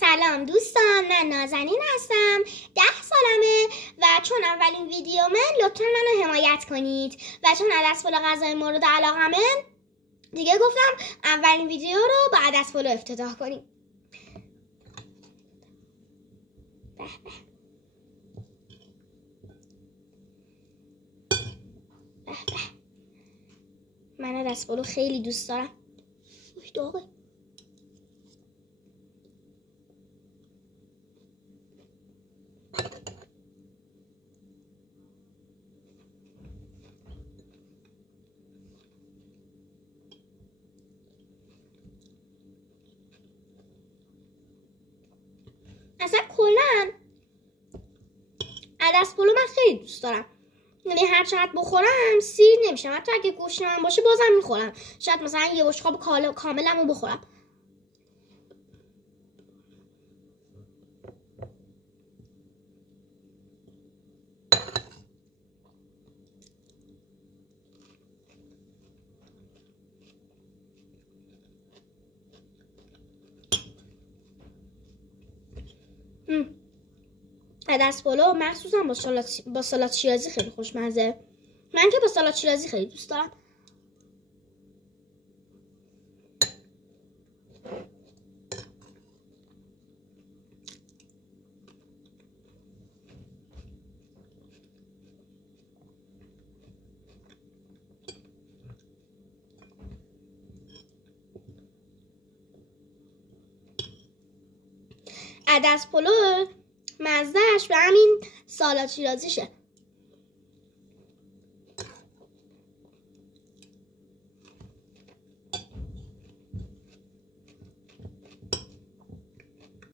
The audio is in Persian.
سلام دوستان، من نازنین هستم. 10 سالمه و چون اولین ویدیومه لطفا منو حمایت کنید و چون عدس پلو غذای مورد علاقمه دیگه گفتم اولین ویدیو رو با عدس پلو افتتاح کنیم. به به من عدس پلو خیلی دوست دارم. داغه. اصلا کلا عدس پلو من خیلی دوست دارم، یعنی هر چقدر بخورم سیر نمیشم، حتی اگه گوشت من باشه بازم میخورم. شاید مثلا یه بشقاب کاملمو بخورم. عدس پلو مخصوصا با سالاد شیرازی خیلی خوشمزه. من که با سالاد شیرازی خیلی دوست دارم. عدس پلو مزهش به همین سالاد شیرازیشه.